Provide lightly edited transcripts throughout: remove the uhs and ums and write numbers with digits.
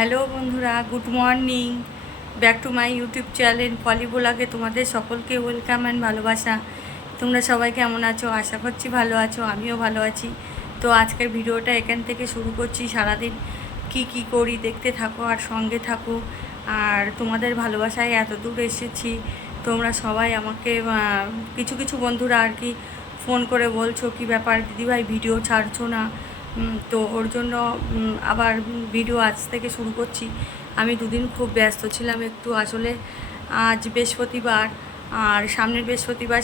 Hello বন্ধুরা, good morning. Back to my YouTube channel Poli ব্লগে তোমাদের সকলকে ওয়েলকাম অ্যান্ড ভালোবাসা। তোমরা সবাই কেমন আছো? আশা করছি ভালো আছো, আমিও ভালো আছি। তো আজকের ভিডিওটা এখান থেকে শুরু করছি। সারাদিন কি করি দেখতে থাকো আর সঙ্গে থাকো। আর তোমাদের ভালোবাসায় এত দূর এসেছি। তোমরা সবাই আমাকে কিছু কিছু বন্ধুরা আর কি ফোন করে বলছো কি ব্যাপার দিদিভাই ভিডিও ছাড়ছো না। তো ওর জন্য আবার ভিডিও আজ থেকে শুরু করছি। আমি দুদিন খুব ব্যস্ত ছিলাম একটু, আসলে আজ বৃহস্পতিবার আর সামনের বৃহস্পতিবার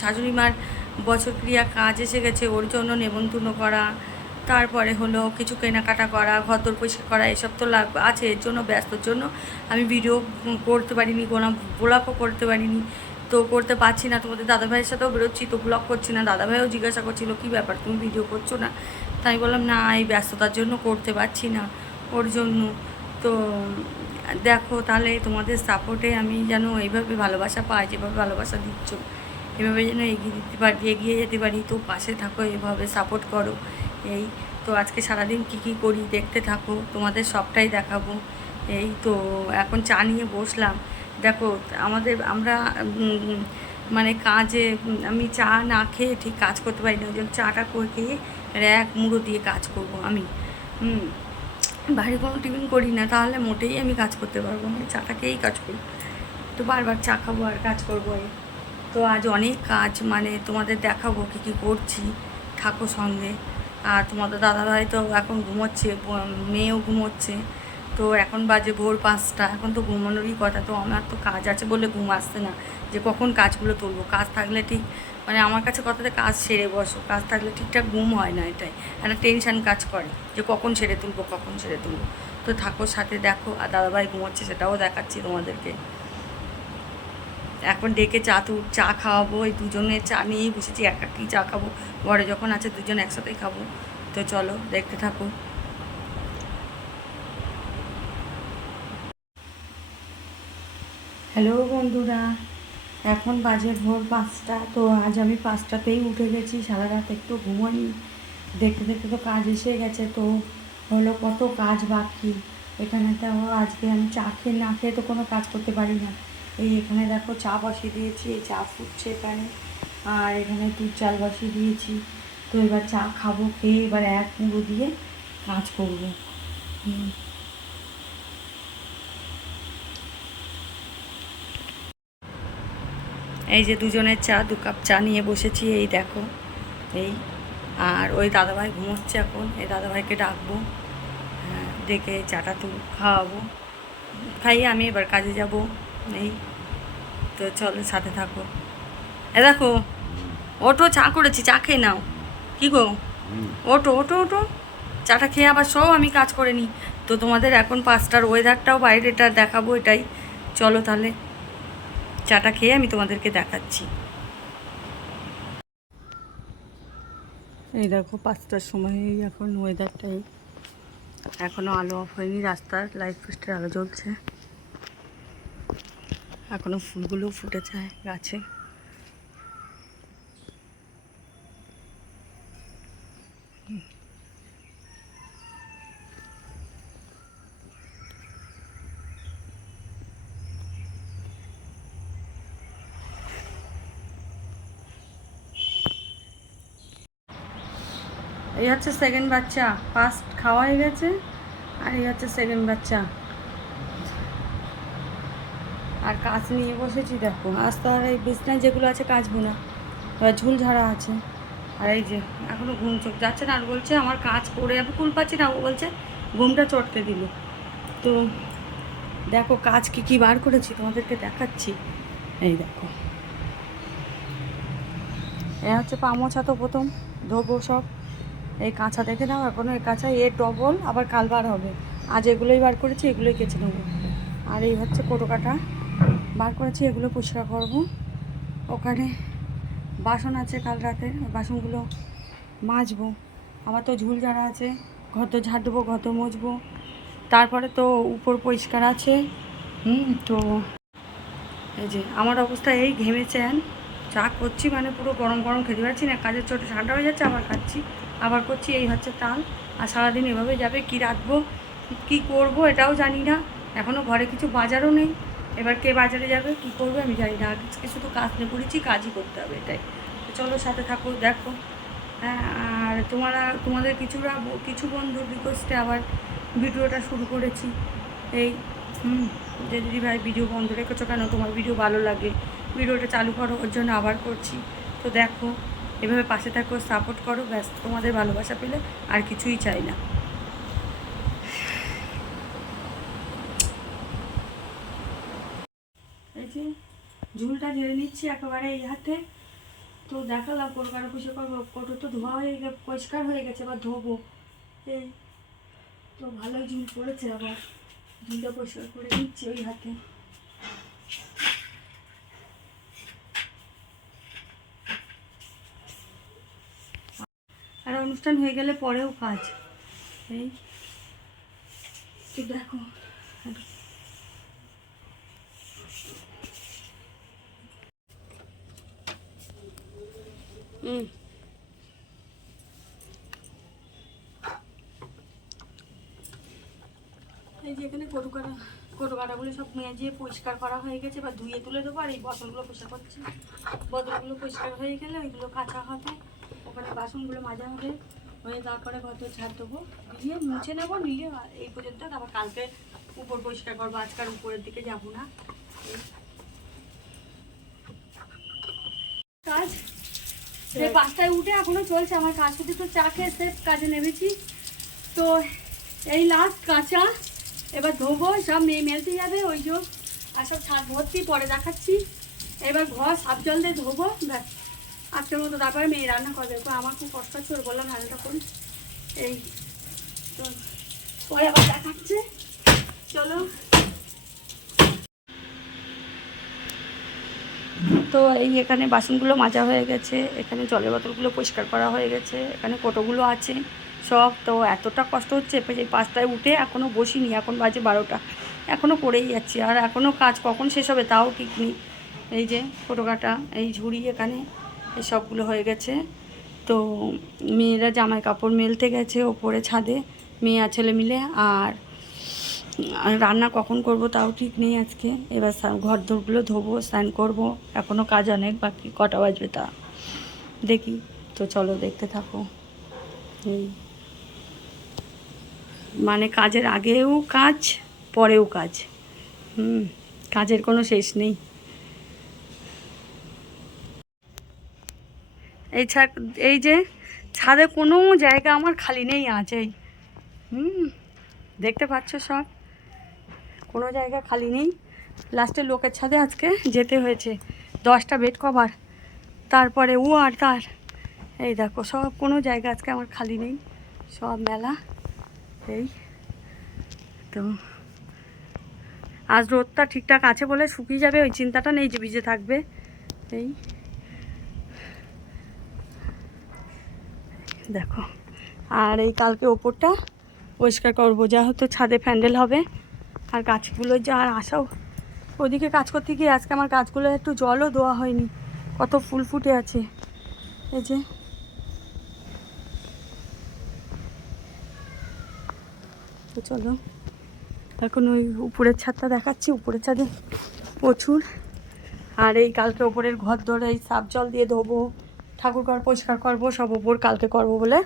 শাশুড়ি মার বছরক্রিয়া কাজ এসে গেছে, ওর জন্য নেমন্তন্ন করা, তারপরে হলো কিছু কেনাকাটা করা, ঘরদোর পরিষ্কার করা, এসব তো আছে। এর জন্য ব্যস্তর জন্য আমি ভিডিও করতে পারিনি, কোনো ব্লগও করতে পারিনি। তো করতে পারছি না। তোমাদের দাদাভাইয়ের সাথেও বেরোচ্ছি তো ব্লগ করছি না। দাদাভাইও জিজ্ঞাসা করছিল কী ব্যাপার তুমি ভিডিও করছো না। তাই আমি বললাম না, এই ব্যস্ততার জন্য করতে পারছি না, ওর জন্য। তো দেখো তাহলে তোমাদের সাপোর্টে আমি যেন এইভাবে ভালোবাসা পাই, যেভাবে ভালোবাসা দিচ্ছ এভাবে যেন এগিয়ে যেতে পারি। তো পাশে থাকো, এভাবে সাপোর্ট করো। এই তো আজকে সারাদিন কি করি দেখতে থাকো, তোমাদের সবটাই দেখাবো। এই তো এখন চা নিয়ে বসলাম। দেখো আমরা মানে কাজে আমি চা না খেয়ে ঠিক কাজ করতে পারি না। ওই জন্য চাটা করে খেয়ে এক মুড়ো দিয়ে কাজ করব আমি। বাইরে কোনো টিফিন করি না, তাহলে মোটেই আমি কাজ করতে পারবো না। চাটা খেয়েই কাজ করি। তো বারবার চা খাবো আর কাজ করবো। তো আজ অনেক কাজ, মানে তোমাদের দেখাবো কী করছি, থাকো সঙ্গে। আর তোমাদের দাদাভাই তো এখন ঘুমোচ্ছে, মেয়েও ঘুমোচ্ছে। তো এখন বাজে ভোর 5টা, এখন তো ঘুমানোরই কথা। তো আমার তো কাজ আছে বলে ঘুম আসছে না, যে কখন কাজগুলো তুলবো। কাজ থাকলে ঠিক, মানে আমার কাছে কথাতে কাজ সেরে বসো, কাজ থাকলে ঠিকঠাক ঘুম হয় না। এটাই একটা টেনশান কাজ করে যে কখন সেরে তুলবো। তো থাকো সাথে, দেখো। আর দাদাভাই ঘুমোচ্ছে সেটাও দেখাচ্ছি তোমাদেরকে। এখন ডেকে চা খাওয়াবো। এই দুজনে চা নিয়েই বসেছি, একাকি চা খাবো। ঘরে যখন আছে দুজন একসাথেই খাবো। তো চলো দেখতে থাকো। হ্যালো বন্ধুরা, এখন বাজে ভোর 5টা। তো আজ আমি 5টাতেই উঠে গেছি, সারা রাত একটু ঘুমোইনি। দেখতে দেখতে তো কাজ এসে গেছে। তো হলো কত কাজ বাকি এখানে। তো আজকে আমি চা খেয়ে না খেয়ে তো কোনো কাজ করতে পারি না। এই এখানে দেখো চা বসিয়ে দিয়েছি, এই চা ফুটছে এখানে। আর এখানে দুধ চাল বসিয়ে দিয়েছি। তো এবার চা খাবো, খেয়ে এবার এক মুড়ো দিয়ে কাজ করবো। এই যে দুজনের চা, 2 কাপ চা নিয়ে বসেছি, এই দেখো। এই আর ওই দাদাভাই ঘুমোচ্ছে এখন, এই দাদাভাইকে ডাকবো, ডেকে চাটা খাওয়াবো, খাইয়ে আমি এবার কাজে যাব। এই তো চলো সাথে থাকো। দেখো, ওটো চা করেছি, চা খেয়ে নাও। কী গো, ওটো ওটো ওটো, চাটা খেয়ে আবার সব আমি কাজ করে নিই। তো তোমাদের এখন 5টার ওয়েদারটাও বাইরেটা দেখাবো, এটাই। চলো তাহলে চাটা খেয়ে আমি তোমাদেরকে দেখাচ্ছি। এই দেখো 5টার সময়, এখন ওয়েদারটাই। এখনও আলো অফ হয়নি, রাস্তার লাইট পোস্টের আলো জ্বলছে। এখনও ফুলগুলো ফুটেছে গাছে। এই হচ্ছে সেকেন্ড বাচ্চা, ফার্স্ট খাওয়া হয়ে গেছে, আর এই হচ্ছে সেকেন্ড বাচ্চা। আর কাজ নিয়ে বসেছি, দেখো। আজ তো আর এই বিছনায় যেগুলো আছে কাচবো না, এবার ঝুল ঝাড়া আছে। আর এই যে এখনও ঘুম চোখ যাচ্ছে না। আর বলছে আমার কাজ করে আমি কুল পাচ্ছি না, ও বলছে ঘুমটা চটকে দিল। তো দেখো কাজ কী বার করেছি তোমাদেরকে দেখাচ্ছি। এই দেখো, এ হচ্ছে পা মোছা। তো প্রথম ধোবো সব, এই কাঁচা দেখে নাও। এখনও এই কাঁচা এর ডবল আবার কাল বার হবে। আজ এগুলোই বার করেছি, এগুলোই কেচে নেবো। আর এই হচ্ছে কোটো কাটা বার করেছি, এগুলো পরিষ্কার করবো। ওখানে বাসন আছে কাল রাতের, বাসনগুলো মাজবো। আমার তো ঝুল ঝাড়া আছে, ঘর তো ঝাড় দেবো, ঘর তো মুছবো। তারপরে তো উপর পরিষ্কার আছে। তো এই যে আমার অবস্থা, এই ঘেমেছেন। চা করছি মানে পুরো গরম গরম খেতে পারছি না, কাজের চোটে ঠান্ডা হয়ে যাচ্ছে, আবার খাচ্ছি, আবার করছি। এই হচ্ছে তাল। আর সারাদিন এভাবে যাবে, কি রাঁধবো কি করব এটাও জানি না, এখনও ঘরে কিছু বাজারও নেই। এবার কে বাজারে যাবে, কি করবে আমি জানি না। আজকে শুধু কাজ নিয়ে পড়েছি, কাজই করতে হবে এটাই। তো চলো সাথে থাকো, দেখো। হ্যাঁ, আর তোমাদের কিছু বন্ধুর রিকোয়েস্টে আবার ভিডিওটা শুরু করেছি। এই যে দিদিভাই ভিডিও বন্ধ রেখেছো কেন, তোমার ভিডিও ভালো লাগে, ভিডিওটা চালু করো, ওর জন্য আবার করছি। তো দেখো, এভাবে পাশে থাকো, সাপোর্ট করো, ব্যাস তোমাদের ভালোবাসা পেলে আর কিছুই চাই না। এই যে ঝুলটা ঝেড়ে নিচ্ছি একেবারে এই হাতে। তো দেখালাম কলকাতা পুষে করবো, কোটো তো ধোয়া হয়ে গেছে, পরিষ্কার হয়ে গেছে, এবার ধোবো। এই তো ভালোই ঝুল পড়েছে, আবার ঝুলটা পরিষ্কার করে নিচ্ছি ওই হাতে। আর অনুষ্ঠান হয়ে গেলে পরেও কাজ। এই তো দেখো, এই যে এখানে কটু কাটাগুলো সব মেজিয়ে পরিষ্কার করা হয়ে গেছে, বা ধুয়ে তুলে দেবো। আর এই বোতলগুলো পরিষ্কার করছি, বোতলগুলো পরিষ্কার হয়ে গেলে ওইগুলো কাঁচা হবে, ওখানে বাসনগুলো মাজা হবে, হয়ে তারপরে ঘর ঝাড় দেবো, দিয়ে মুছে নেবো, নিয়ে এই পর্যন্ত। তারপর কালকে উপর পরিষ্কার করবো, আজকাল উপরের দিকে যাবো না। কাজ এই 5টায় উঠে এখনো চলছে আমার কাজ, শুধু তো চা খেয়ে সেফ কাজে নেমেছি। তো এই লাস্ট কাঁচা, এবার ধোবো, সব মেয়ে মেলতে যাবে ওই যে, আর সব ছাদ ভর্তি, পরে দেখাচ্ছি। এবার ঘর সাফ জল দিয়ে ধোবো, ব্যাস আজকের মতো। তারপরে মেয়ে রান্না করবে, আমার খুব কষ্ট হচ্ছে, ওর বললাম রান্নাটা করি। এই তো পরে আবার দেখাচ্ছে, চলো। তো এই এখানে বাসনগুলো মাজা হয়ে গেছে, এখানে জলের বোতলগুলো পরিষ্কার করা হয়ে গেছে, এখানে কোটোগুলো আছে সব। তো এতটা কষ্ট হচ্ছে, এই 5টায় উঠে এখনও বসিনি, এখন বাজে 12টা, এখনও করেই যাচ্ছি। আর এখনও কাজ কখন শেষ হবে তাও ঠিক নেই। এই যে কোটো কাটা, এই ঝুড়ি, এখানে এই সবগুলো হয়ে গেছে। তো মেয়েরা জামাই কাপড় মেলতে গেছে ওপরে ছাদে, মেয়ে আর ছেলে মিলে। আর রান্না কখন করব তাও ঠিক নেই আজকে। এবার ঘর দোরগুলো ধোবো, স্নান করব, এখনও কাজ অনেক বাকি, কটা বাজবে তা দেখি। তো চলো দেখতে থাকো। এই মানে কাজের আগেও কাজ, পরেও কাজ, কাজের কোনো শেষ নেই। এই যে ছাদে কোনো জায়গা আমার খালি নেই, আছেই। দেখতে পাচ্ছ সব, কোনো জায়গা খালি নেই। লাস্টে লোকের ছাদে আজকে যেতে হয়েছে, 10টা বেড কভার, তারপরে আর তার এই দেখো সব, কোনো জায়গা আজকে আমার খালি নেই, সব মেলা। এই তো আজ রোদটা ঠিকঠাক আছে বলে শুকিয়ে যাবে, ওই চিন্তাটা নেই যে ভিজে থাকবে। এই দেখো, আর এই কালকে ওপরটা পরিষ্কার করবো, যা হয়তো ছাদে প্যান্ডেল হবে। আর গাছগুলো যা আর আসাও, ওদিকে কাজ করতে গিয়ে আজকে আমার গাছগুলো একটু জলও দেওয়া হয়নি, কত ফুল ফুটে আছে। এই যে তো চলো এখন ওই উপরের ছাদটা দেখাচ্ছি, উপরের ছাদে প্রচুর। আর এই কালকে ওপরের ঘর ধরে এই সাফ জল দিয়ে ধোবো, ঠাকুর ঘর পরিষ্কার করবো, সব ওপর কালকে করবো বলে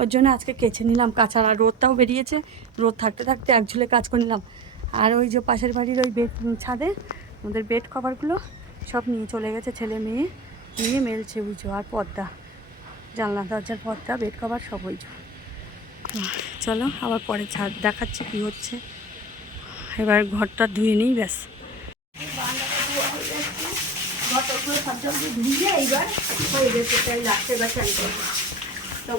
ওর জন্য আজকে কেচে নিলাম কাঁচা। আর রোদটাও বেরিয়েছে, রোদ থাকতে থাকতে এক ঝুলে কাজ করে নিলাম। আর ওই যে পাশের বাড়ির ওই ছাদে আমাদের বেড কভারগুলো সব নিয়ে চলে গেছে, ছেলে মেয়ে নিয়ে মেলছে বুঝো। আর পর্দা, জানলা দরজার পর্দা, বেড কভার সব ওই যে। চলো আবার পরে ছাদ দেখাচ্ছি কী হচ্ছে। এবার ঘরটা ধুয়ে নিই, ব্যাস। ধুয়ে এইবার হয়ে গেছে, তাই লাগছে, এবার চান করবো। তো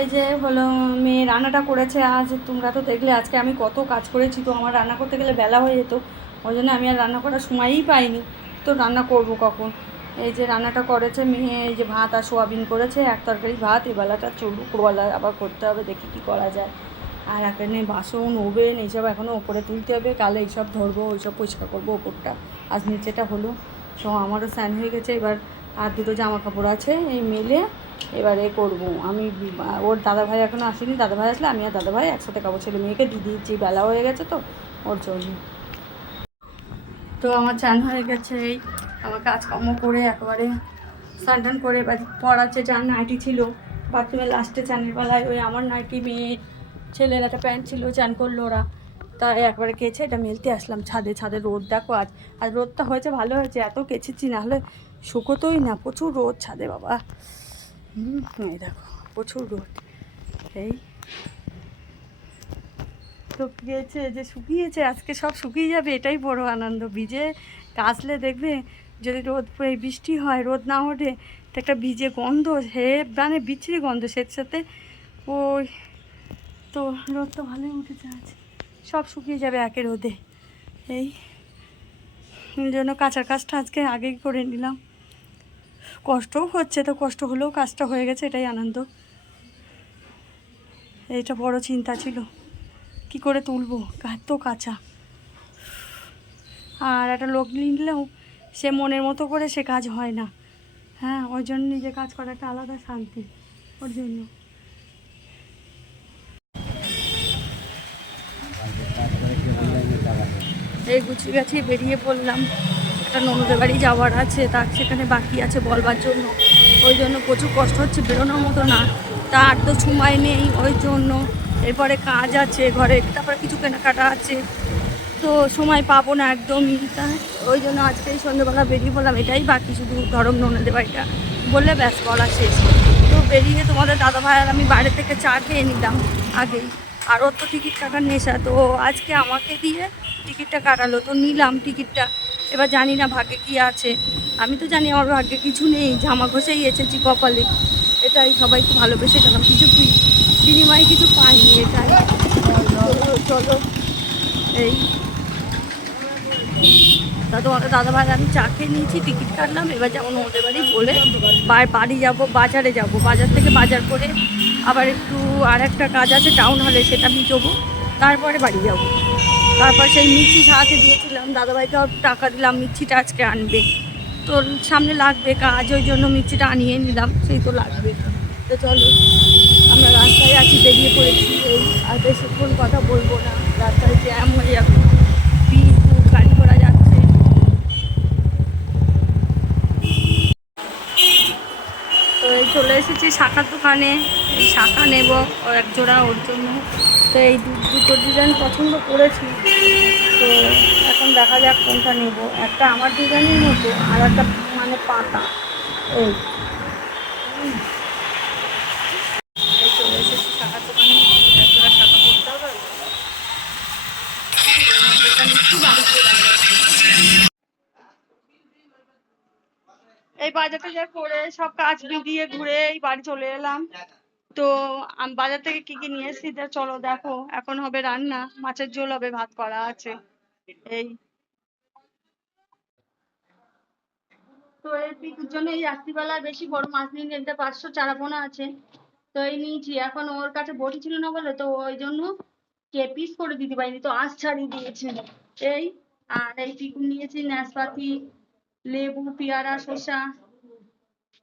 এই যে হলো মেয়ে রান্নাটা করেছে আজ, তোমরা তো দেখলে আজকে আমি কত কাজ করেছি। তো আমার রান্না করতে গেলে বেলা হয়ে যেত, ওই জন্য আমি আর রান্না করার সময়ই পাইনি। তো রান্না করব কখন। এই যে রান্নাটা করেছে মেয়ে, এই যে ভাত আর সোয়াবিন করেছে, এক তরকারি ভাত। এই বেলাটা চলুক, ওবেলা আবার করতে হবে, দেখি কী করা যায়। আর এখানে বাসন, ওভেন এইসব এখনও ওপরে তুলতে হবে, কালে এইসব ধরবো, ওইসব পরিষ্কার করবো ওপরটা। আজ নিচেটা হলো, তো আমারও স্নান হয়ে গেছে। এবার আর দুটো জামা কাপড় আছে, এই মেলে এবারে করবো আমি। ওর দাদাভাই এখনও আসেনি, দাদাভাই আসলে আমি আর দাদাভাই একসাথে খাবো। ছেলে মেয়েকে দিয়ে দিচ্ছি, বেলা হয়ে গেছে তো ওর জন্য। তো আমার চান হয়ে গেছে, এই আমার কাজকর্ম করে একেবারে স্নান টান করে এবার পড়াচ্ছে। চান নাইটি ছিল বাথরুমে লাস্টে চানের বেলায়, ওই আমার নাইটি, মেয়ে ছেলের একটা প্যান্ট ছিল, চান করলো ওরা, তাই একবারে কেচে এটা মেলতে আসলাম ছাদে। ছাদে রোদ দেখো, আজ রোদটা হয়েছে, ভালো হয়েছে, এত কেচেছি, না হলে শুকোতোই না, প্রচুর রোদ ছাদে বাবা। এই দেখো প্রচুর রোদ। এই তো গিয়েছে যে শুকিয়েছে, আজকে সব শুকিয়ে যাবে, এটাই বড় আনন্দ। ভিজে কাচলে দেখবে যদি রোদ বৃষ্টি হয়, রোদ না ওঠে, তো একটা ভিজে গন্ধ, হে মানে বিচ্ছিরি গন্ধ, সাথে ওই তো রোদ তো ভালোই উঠেছে, আছে সব শুকিয়ে যাবে একে রোদে। এই জন্য কাঁচার কাজটা আজকে আগেই করে নিলাম। কষ্টও হচ্ছে, তো কষ্ট হলেও কাজটা হয়ে গেছে, এটাই আনন্দ। এইটা বড় চিন্তা ছিল, কি করে তুলবো, তো কাঁচা। আর একটা লোক নিলেও সে মনের মতো করে সে কাজ হয় না। হ্যাঁ, ওই জন্য নিজে কাজ করা একটা আলাদা শান্তি, ওর জন্য। এই গুছিয়ে গাছিয়ে বেরিয়ে পড়লাম, একটা ননদের বাড়ি যাওয়ার আছে, তার সেখানে বাকি আছে বলবার জন্য। ওই জন্য প্রচুর কষ্ট হচ্ছে, বেরোনোর মতো না, তার তো সময় নেই, ওই জন্য। এরপরে কাজ আছে ঘরে, তারপরে কিছু কেনাকাটা আছে, তো সময় পাবো না একদমই, তাই ওই জন্য আজকে এই সন্ধ্যেবেলা বেরিয়ে পড়লাম। এটাই বাকি, শুধু ধরম ননদের বাড়িটা বললে ব্যাস বলা শেষ। তো বেরিয়ে তোমাদের দাদাভাই আর আমি বাইরে থেকে চা খেয়ে নিলাম আগেই। আর ওর তো টিকিট কাটার নেশা, তো আজকে আমাকে দিয়ে টিকিটটা কাটালো, তো নিলাম টিকিটটা। এবার জানি না ভাগ্যে কী আছে, আমি তো জানি আমার ভাগ্যে কিছু নেই, জামা ঘষেই এসেছি কপালে, এটাই। সবাইকে ভালোবেসে গেলাম, কিছু বিনিময়ে কিছু পাইনি, এটাই। চলো এই তা তোমাদের দাদাভাই আমি চা খেয়ে নিয়েছি, টিকিট কাটলাম। এবার যেমন ওদের বাড়ি বলে বাড়ি যাব, বাজারে যাব, বাজার থেকে বাজার করে আবার একটু আর একটা কাজ আছে টাউন হলে, সেটা মিটবো, তারপরে বাড়ি যাব। তারপর সেই মিষ্টি সাহায্যে দিয়েছিলাম দাদাভাইকে, টাকা দিলাম, মিষ্টিটা আজকে আনবে, তো সামনে লাগবে কাজ, ওই জন্য মিষ্টিটা আনিয়ে নিলাম, সেই তো লাগবে। তো চলো, আমরা রাস্তায় আছি, বেরিয়ে পড়েছি। এই আর বেশিক্ষণ কথা বলবো না, রাস্তায় জ্যাম হয়ে যাবে, গাড়ি ঘোড়া যাচ্ছে। তো এই চলে এসেছি শাখার দোকানে, এই শাখা নেব এক জোড়া ওর জন্য। তো এই দুটো ডিজাইন পছন্দ করেছি, তো এখন দেখা যাক কোনটা নেব। একটা আমার ডিজাইনের মতো, আর একটা মানে পাতা। এই চলে এসেছি শাখার দোকানে, এক জোড়া শাখা করতে হবে। এই বাজারটা যা করে সব কাজ দিয়ে ঘুরে এই বাড়ি চলে এলাম। তো আমি বাজার থেকে কি কি নিয়ে এসেছি চলো দেখো। এখন হবে রান্না, মাছের ঝোল হবে, ভাত করা আছে। এই তো এই পিকুর জন্য এই রাত্রিবেলায় বেশি বড় মাছ নিয়ে নিতে, 500 চারাপোনা আছে, তো এই নিয়েছি। এখন ওর কাছে বটি ছিল না বলে, তো ওই জন্য কে পিস করে দিতে পারিনি, তো আঁশ ছাড়িয়ে দিয়েছে। এই আর এই পিকু নিয়েছি নাশপাতি, লেবু, পেয়ারা, শসা,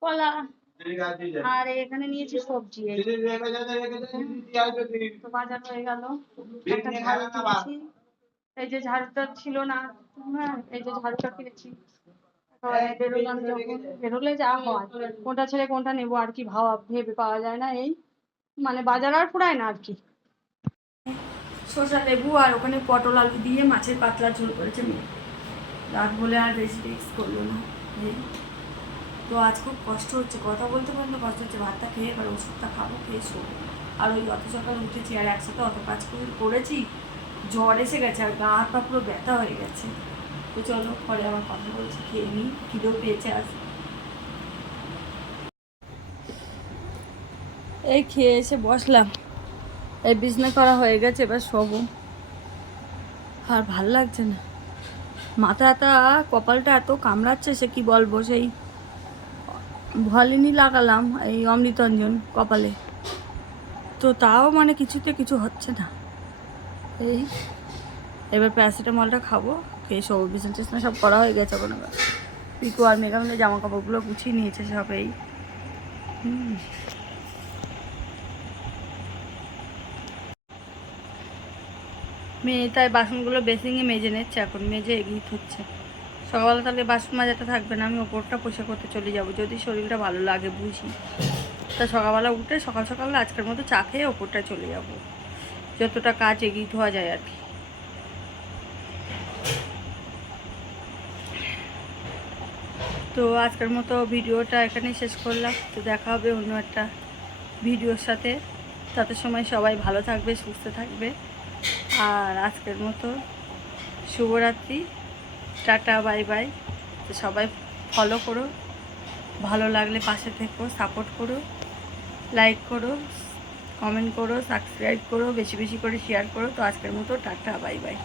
কলা, আর এখানে নিয়েছি সবজি। তো বাজার হয়ে গেল। একটা ঝাড়ু কিনেছি, এই যে ঝাড়ুটা ছিল না, হ্যাঁ এই যে ঝাড়ুটা কিনেছি। বেরোলাম, যখন বেরোলে যা হয়, কোনটা ছেড়ে কোনটা নেবো আর কি ভেবে পাওয়া যায় না। এই মানে বাজার আর ফুরায় না আর কি। শসা, লেবু আর ওখানে পটল আলু দিয়ে মাছের পাতলা ঝোল করেছে মেয়ে, রাত বলে আর বেশি রিক্স করলো না। তো আজ খুব কষ্ট হচ্ছে, কথা বলতে বলতে কষ্ট হচ্ছে। ভাতটা খেয়ে এবার ওষুধটা খাবো, খেয়ে শোবো। আর ওই অত সকালে উঠেছি আর একসাথে অত কাজ করেছি, জ্বর এসে গেছে আর গা হাত পা পুরো ব্যথা হয়ে গেছে। তো চলো পরে আবার কথা বলছি, খেয়ে নিই, খিদেও পেয়েছে আজ। এই খেয়ে এসে বসলাম, এই বিছনা করা হয়ে গেছে, এবার শোবো। আর ভাল লাগছে না, মাথাটা কপালটা এত কামড়াচ্ছে, সে কি বলবো। সেই ভলিনি লাগালাম এই অমৃতঞ্জন কপালে, তো তাও মানে কিছুতে কিছু হচ্ছে না। এই এবার প্যারাসিটামলটা খাবো, খেয়ে শোবো। বিছানা টিছনা সব করা হয়ে গেছে, এখন এবার পিকু আর মেঘা মিলে জামা কাপড়গুলো গুছিয়ে নিয়েছে সব। এই মেয়ে তাই বাসনগুলো বেসিংয়ে মেজে নিচ্ছে, এখন মেজে এগিয়ে হচ্ছে। সকালবেলা তাহলে বাসন মাজাটা থাকবে না, আমি ওপরটা পরিষ্কার করতে চলে যাব যদি শরীরটা ভালো লাগে বুঝি। তা সকালবেলা উঠে সকাল সকাল আজকের মতো চা খেয়ে ওপরটা চলে যাব, যতটা কাজ এগিয়ে ধোয়া যায় আর কি। তো আজকের মতো ভিডিওটা এখানেই শেষ করলাম। তো দেখা হবে অন্য একটা ভিডিওর সাথে। তাতে সময় সবাই ভালো থাকবে, সুস্থ থাকবে। আর আজকের মতো শুভরাত্রি, টাটা, বাই বাই। তো সবাই ফলো করো, ভালো লাগলে পাশে থেকো, সাপোর্ট করো, লাইক করো, কমেন্ট করো, সাবস্ক্রাইব করো, বেশি বেশি করে শেয়ার করো। তো আজকের মতো টাটা, বাই বাই।